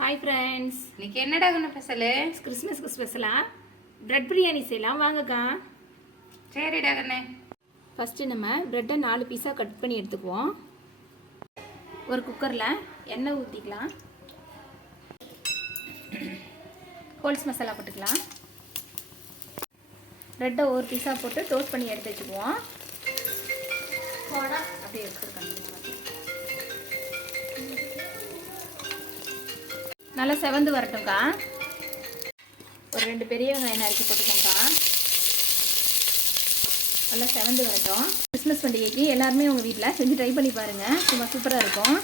Hi friends, இன்னைக்கு என்னடா கண்ணு ஸ்பெஷலு? கிறிஸ்மஸ்க்கு ஸ்பெஷலாக பிரெட் பிரியாணி செய்யலாம் வாங்கக்கா. சரிடா கண்ணு. ஃபஸ்ட்டு நம்ம ப்ரெட்டை 4 பீஸாக கட் பண்ணி எடுத்துக்குவோம். ஒரு குக்கரில் எண்ணெய் ஊற்றிக்கலாம். ஹோல்ஸ் மசாலா போட்டுக்கலாம். ப்ரெட்டை ஒரு பீஸாக போட்டு டோஸ்ட் பண்ணி எடுத்து வச்சுக்குவோம். அப்படியே எடுத்துருக்காங்க. நல்லா செவந்து வரட்டும்க்கா. ஒரு 2 பெரிய வெங்காயம் நறுக்கி போட்டுக்கோங்கக்கா. நல்லா செவந்து வரட்டும். கிறிஸ்மஸ் பண்டிகைக்கு எல்லாருமே உங்கள் வீட்டில் செஞ்சு ட்ரை பண்ணி பாருங்கள். சும்மா சூப்பராக இருக்கும்.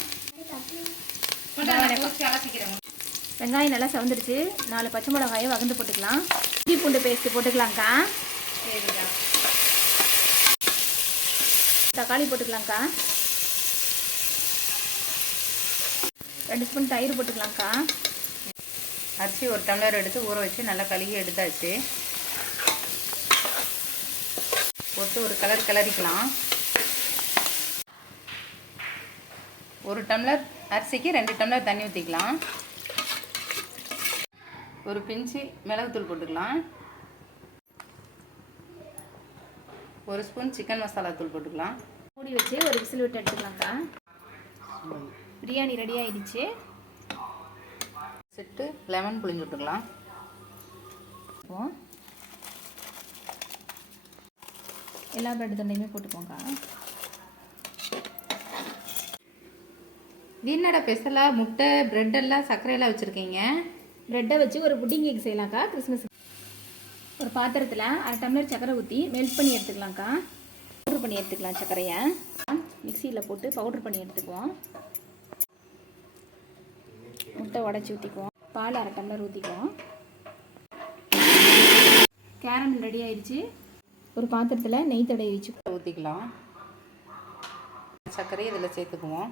வெங்காயம் நல்லா செவந்துருச்சு. 4 பச்சை மிளகாயை வகந்து போட்டுக்கலாம். இஞ்சி பூண்டு பேஸ்ட்டு போட்டுக்கலாம்க்கா. தக்காளி போட்டுக்கலாம்க்கா. 2 ஸ்பூன் தயிர் போட்டுக்கலாம்க்கா. அரிசி 1 டம்ளர் எடுத்து ஊற வச்சு நல்லா கழுவி எடுத்தாச்சு. போட்டு ஒரு கலர் கிளறிக்கலாம். 1 டம்ளர் அரிசிக்கு 2 டம்ளர் தண்ணி ஊற்றிக்கலாம். ஒரு பிஞ்சு மிளகுத்தூள் போட்டுக்கலாம். 1 ஸ்பூன் சிக்கன் மசாலா தூள் போட்டுக்கலாம். மூடி வச்சு ஒரு விசில் விட்டு எடுத்துக்கலாம்க்கா. பிரியாணி ரெடி ஆகிடுச்சு. வச்சுட்டு லெமன் புளிஞ்சு விட்டுக்கலாம். எல்லா பிரெட் தண்டையுமே போட்டுக்கோங்க. என்னடா ஸ்பெஷலாக முட்டை ப்ரெட்டெல்லாம் சர்க்கரையெல்லாம் வச்சுருக்கீங்க? ப்ரெட்டை வச்சு ஒரு புட்டிங் கேக் செய்யலாம்க்கா கிறிஸ்மஸ். ஒரு பாத்திரத்தில் 1/2 டம்ளர் சர்க்கரை ஊற்றி மெல்ட் பண்ணி எடுத்துக்கலாம்க்கா. பவுட்ரு பண்ணி எடுத்துக்கலாம். சர்க்கரையை மிக்சியில் போட்டு பவுட்ரு பண்ணி எடுத்துக்குவோம். முட்டை உடச்சி ஊற்றிக்குவோம். பால் 1/2 டம்ளர் ஊற்றிக்குவோம். கேரமல் ரெடி ஆயிடுச்சு. ஒரு பாத்திரத்தில் நெய் தடவி வச்சு ஊற்றிக்கலாம். சர்க்கரையை இதில் சேர்த்துக்குவோம்.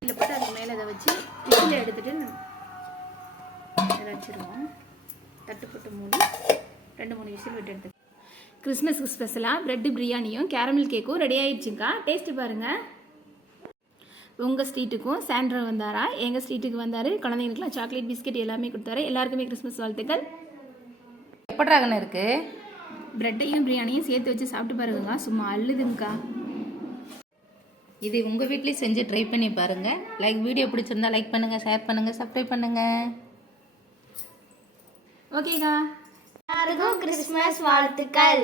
இதில் போட்டு அதுக்கு மேலே இதை வச்சு விசில் எடுத்துகிட்டு வச்சுருவோம். தட்டு போட்டு மூடி 2-3 விசில் விட்டு எடுத்து. கிறிஸ்மஸ்க்கு ஸ்பெஷலாக ப்ரெட்டு பிரியாணியும் கேரமல் கேக்கும் ரெடி ஆகிடுச்சுங்க்கா. டேஸ்ட்டு பாருங்கள். உங்கள் ஸ்ட்ரீட்டுக்கும் சாண்ட்ரா வந்தாரா? எங்கள் ஸ்ட்ரீட்டுக்கு வந்தார். குழந்தைங்களுக்குலாம் சாக்லேட் பிஸ்கெட் எல்லாமே கொடுத்தாரு. எல்லாருக்குமே கிறிஸ்மஸ் வாழ்த்துக்கள். எப்படாகன்னு இருக்குது? ப்ரெட்டையும் பிரியாணியும் சேர்த்து வச்சு சாப்பிட்டு பாருங்கக்கா. சும்மா அள்ளுதுங்கக்கா. இது உங்கள் வீட்லேயும் செஞ்சு ட்ரை பண்ணி பாருங்கள். வீடியோ பிடிச்சிருந்தா லைக் பண்ணுங்கள், ஷேர் பண்ணுங்கள், சப்ஸ்கிரைப் பண்ணுங்கள். ஓகேக்கா. எல்லாருக்கும் கிறிஸ்மஸ் வாழ்த்துக்கள்.